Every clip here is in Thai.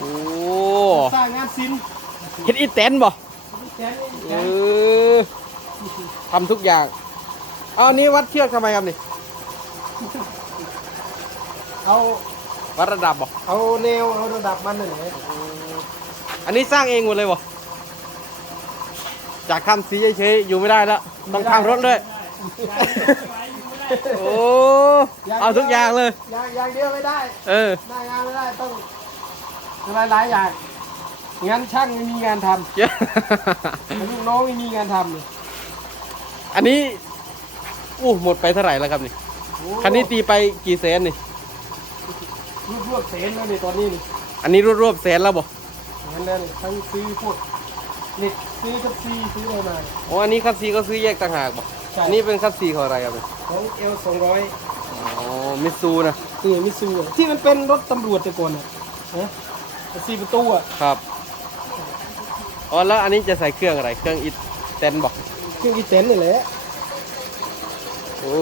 โอ้สร้างงานศิลป์เฮ็ดอีแตนบ่แกนเออทำทุกอย่างเอาอันนี้วัดเชือกทำไมครับนี่เอาวัดระดับบ่เอาแนวเอาระดับมันหน่อยอันนี้สร้างเองหมดเลยบ่จากทำสีเฉยๆอยู่ไม่ได้แล้วต้องทำรถด้วยโอ้เอาทุกอย่างเลย อย่างอย่างเดียวไม่ได้ เออหน้างานไม่ได้ต้อง หลายหลายๆอย่างงานช่างไม่มีงานทำเยอะลูกน้องไม่มีงานทำเลยอันนี้อู้หมดไปเท่าไหร่แล้วครับนี่คันนี้ตีไปกี่แสนนี่รูปรวบเสนแล้วเนี่ยตอนนี้นี่อันนี้รวบๆแสนแล้วบ่งั้นแล้วนี่ทั้งซื้อพวกเหล็กซื้อกับซีซื้ออะไรมาโอ้อันนี้คัสซีก็ซื้อแยกต่างหากบ่ใช่อันนี้เป็นคัสซีของอะไรครับเนี่ยของเอลสองร้อยอ๋อมิตซูนะนี่มิซูอะที่มันเป็นรถตำรวจแต่ก่อนอะนะ สี่ประตูอะครับอ๋อแล้วอันนี้จะใส่เครื่องอะไรเครื่องอิเตนบอกเครื่องอีเต็นนี่แหละโอ้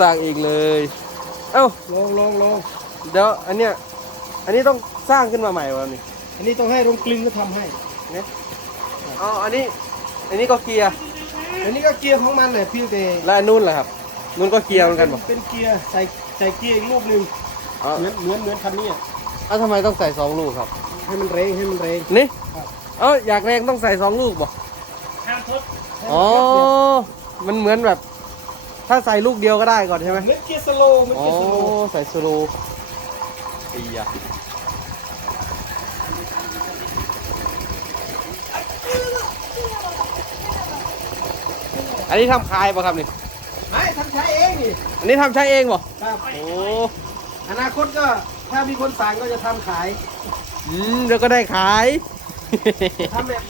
สร้างเองเลย เอ้าลองลองลองเดี๋ยวอันเนี้ยอันนี้ต้องสร้างขึ้นมาใหม่วะนี่อันนี้ต้องให้โรงกลึงก็ทำให้เนี่ยอ๋ออันนี้อันนี้ก็เกียร์อันนี้ก็เกียร์ของมันแหละเพียงแต่แล้วอันนู้นล่ะครับนู้นก็เกียร์เหมือนกันบอกเป็นเกียร์ใส่ใส่เกียร์อีกลูกหนึ่งอ๋อ เหมือนเหมือนเหมือนคันนี้อะ เอ้าทำไมต้องใส่สองลูกครับ ให้มันเรงให้มันเรงนี่ครับ เอ้าอยากแรงต้องใส่สองลูกบอกให้มันอ๋อ มันเหมือนแบบ ถ้าใส่ลูกเดียวก็ได้ก่อนใช่ไหมเหมือนเกียร์สโลว์เหมือนอ๋อเกียร์สโลว์ใส่สโลว์อีอะอันนี้ทำขายป่ะครับนี่ ไม่ทำใช้เองนี่อันนี้ทำใช้เองป่ะครับโอ้ อนาคตก็ ถ้ามีคนสั่งก็จะทำขายอืมเดี๋ยวก็ได้ขาย ทำแบบ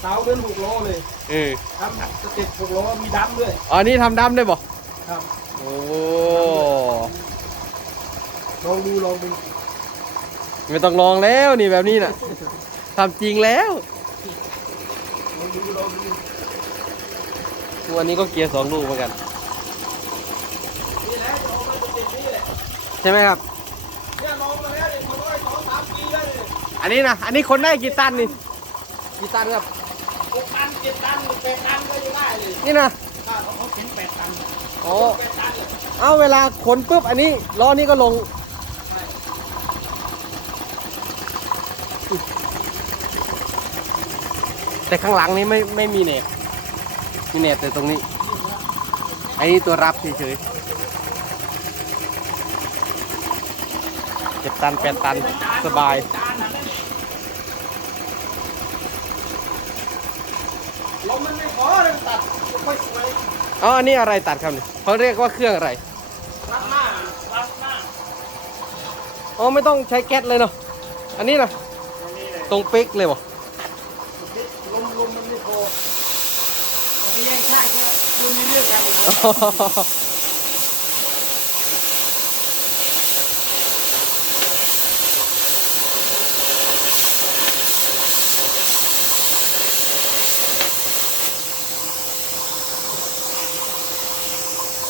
เสาเดินหกล้อเลยเออทำสเต็ปหกล้อมีดัมด้วยอ๋ออันนี้ทำดำได้ป่ะครับโอ้ลองดูลองดูไม่ต้องลองแล้วนี่แบบนี้น่ะทำจริงแล้ว ลองดูลองดูตัวนนี้ก็เกียร์สองลูกเหมือนกันนี่แหละจะเอาไปสเต็ปนี้แหละ ใช่ไหมครับ อันนี้นะ อันนี้คนได้กี่ตันนี่ กี่ตันครับหกตันเจ็ดตันแปดตันก็ยังได้เลยนี่นะถ้าเขาเขาเข็นแปดตันโอ้แปดตันเลยเอาเวลาขนปุ๊บอันนี้ล้อนี้ก็ลงใช่แต่ข้างหลังนี้ไม่ไม่มีเน็ตมีเน็ตแต่ตรงนี้ อันนี้ตัวรับเฉยๆ เจ็ดตันแปดตันสบายจานนั้นลมมันไม่พอเลยตัดไม่ค่อยสวยอ๋ออันนี้อะไรตัดครับนี่เขาเรียกว่าเครื่องอะไรรัดหน้ารัดหน้าอ๋อไม่ต้องใช้แก๊สเลยเนาะอันนี้นะตรงนี้เลยตรงเป๊กเลยบ่ลมลมมันไม่พอเอาไปแย่งช่างก็ลมมีเรื่องกันอีกนะ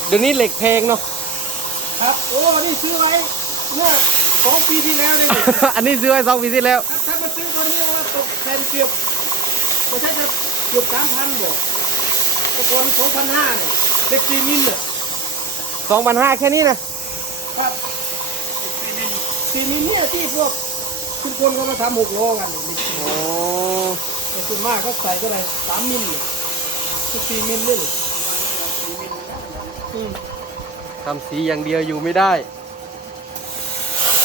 เดี๋ยวนี้เหล็กแพงเนาะ ครับ โอ้ นี่ซื้อไว้เมื่อสองปีที่แล้วเลยนี่ อันนี้ซื้อไว้สองปีที่แล้วถ้าถ้ามาซื้อตัวนี้ว่าตกแทนเกือบไม่ใช่จะเกือบสามพันบ่แต่ก่อนสองพันห้าเนี่ยเด็กซีมินเนี่ยสองพันห้าแค่นี้นะครับซีมินเนี่ยที่พวกทุกคนก็มาทำหกล้อกันเนี่ยโอ้แต่ส่วนมากเขาใส่ก็ไรสามมิลเนี่ยคือสี่มิลเลยนี่อืม ทำสีอย่างเดียวอยู่ไม่ได้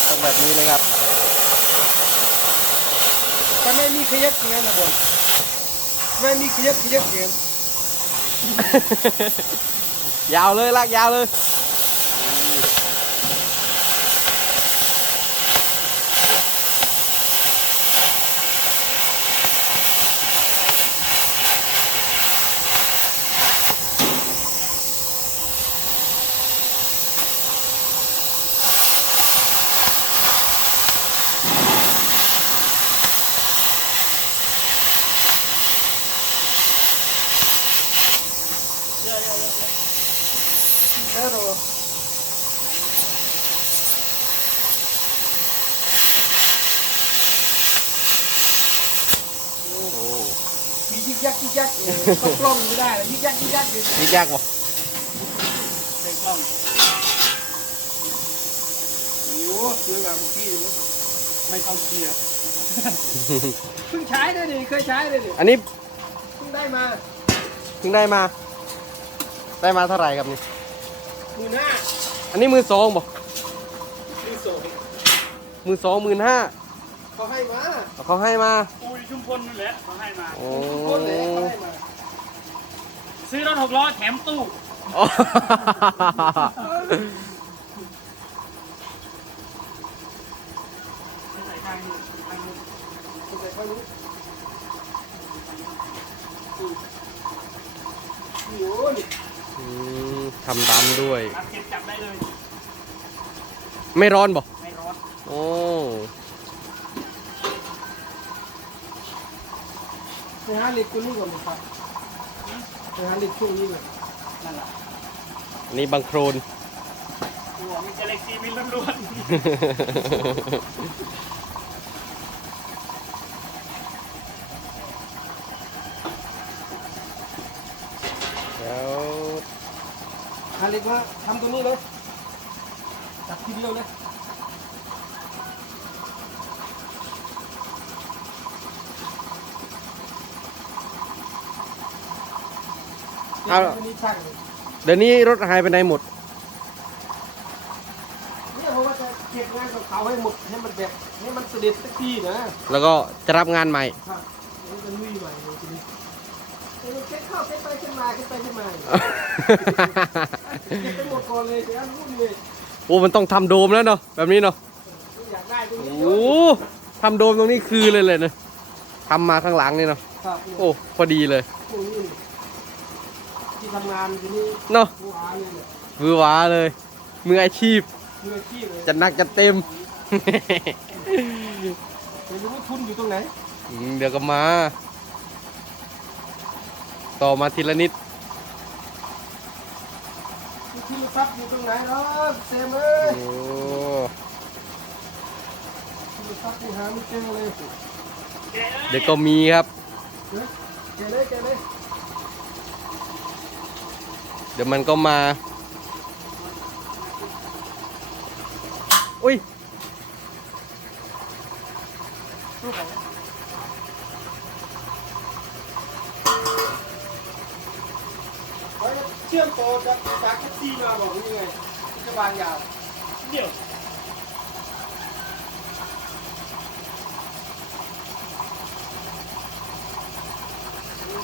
ต้องแบบนี้เลยครับแต่ไม่มีขยับอย่างนั้นนะบอลไม่มีขยับขยับอย่างนั้นยาวเลยลากยาวเลย กยักยิกยักเขากล้องไม่ได้เลยยิกยักยิกยักเลยยิกยากบ่เด็กกล้องอยู่ซื้อมาเมื่อกี้อยู่ไม่ต้องเคลียร์ เพิ่งใช้ด้วยดิเคยใช้ด้วยดิอันนี้เพิ่งได้มาเพิ่งได้มา ได้มาเท่าไหร่ครับนี่ หมื่นห้าอันนี้มือสองบ่ที่ส่งมือสองหมื่นห้า เขาให้มาเขาให้มาปุยชุมพลนั่นแหละเขาให้มา โอ้ทุกคนเลยเขาให้มาซื้อรถหกล้อแถมตู้โอ้ใส่ทางนี้ทางนี้คุณแต่เขารู้นี่โอ้ยอืมทำดำด้วย ตัดเก็บจับได้เลย ไม่ร้อนบ่ไม่ร้อน โอ้ ไปหาเหล็กตัวนี้ก่อนครับไปหาเหล็กช่วงนี้ก่อนนั่นแหละอันนี้บังโครน ตัวมีเจเล็กซีมิลล้วนแล้วหาเหล็กมาทำตัวนี้เลยจับทีเดียวเลย เอาตัวนี้ช่างเลยเดี๋ยวนี้รถหายไปไหนหมด เนี่ยผมว่าจะเก็บงานกับเขาให้หมดให้มันแบบให้มันเสด็จสักทีนะแล้วก็จะรับงานใหม่ ครับนี่เป็นลุยใหม่เลยทีนี้เอ้ยเช็คเข้าเช็คไปเช็คมาเช็คไปเช็คมาเก็บไปหมดก่อนเลยเดี๋ยวอันรุ่นเลยโอ้มันต้องทำโดมแล้วเนาะแบบนี้เนาะอยากได้ตรงโอ้นี้โหทำโดมตรงนี้คือเลยเลยเนะทำมาข้างหลังนี่เนาะครับเนี่ยโอ้พอดีเลย พวกนี้ ที่ทำงานทีนี้เนาะผู้หาเลยเนี่ยมือหวาเลย มืออาชีพ มืออาชีพเลยจัดหนักจัดเต็ม ไม่รู้ว่าทุนอยู่ตรงไหนอืมเดี๋ยวก็มา ต่อมาทีละนิดทุนทรัพย์อยู่ตรงไหนเนาะเซมเอ้ยโอ้ทุนทรัพย์ที่หาไม่เจอเลยๆแกเดี๋ยวก็มีครับเจอเลยเจอเลย เดี๋ยวมันก็มา อุ้ยเฮ้ยเชื่อมต่อจากจากแท็กซี่มาบอกว่ายังไงจะวางยาวเดี๋ยว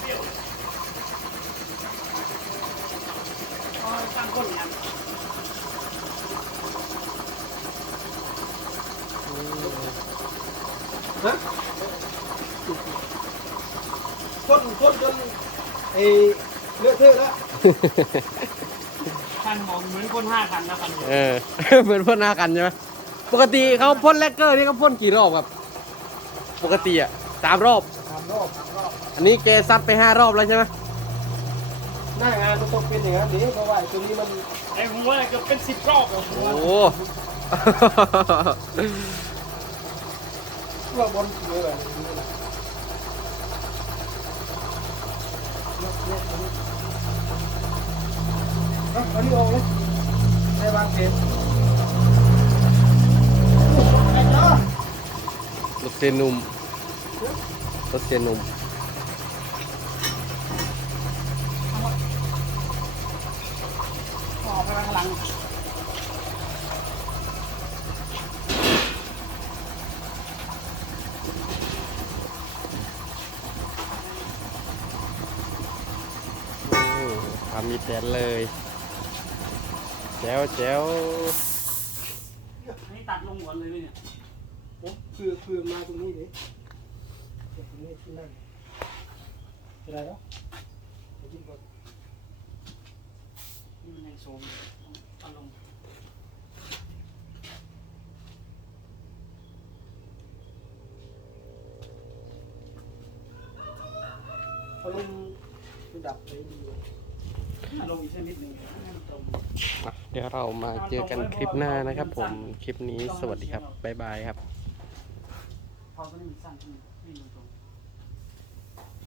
เดี๋ยวอ๋อตั้งคนเนี่ย ฮะคนคนจนไอ้เลอะเทอะแล้ว คันมองเหมือนคนห้าคันนะคันเดียวเออ เหมือนพ่นหน้ากันใช่ไหมปกติเขาพ่นแลกเกอร์นี่เขาพ่นกี่รอบครับ ปกติอะสามรอบ สามรอบสามรอบอันนี้แกซัดไปห้ารอบแล้วใช่ไหมหน้างานมันต้องเป็นอย่างนั้นดิเพราะว่าไอ้ตัวนี้มันไอ้หัวเนี่ยเกือบเป็นสิบรอบอะหัโอ้วโห ว่าบอลเลยแบบเอานี่ออกเลยได้วางเกมไอ้เจ้ารถเซนหนุ่มรถเซนหนุ่มออกไปข้างหลัง โอ้ทำ มีแตนเลยแจ๋วแจ๋วอันนี้ตัดลงก่อนเลยไหมเนี่ยคือคือมาตรงนี้ดิตรงนี้ที่นั่นเป็นไรเนาะเดี๋ยวกินก่อนนี่มันยังโซมอยู่ต้องตัดลงพอลุงดับไปดีตัด ลงอีกสักนิดหนึ่งตรง เดี๋ยวเรามาเจอกันคลิปหน้านะครับ ผม คลิปนี้สวัสดีครับ บ๊ายบายครับ พอตัวนี้มันสั้นขึ้นนี่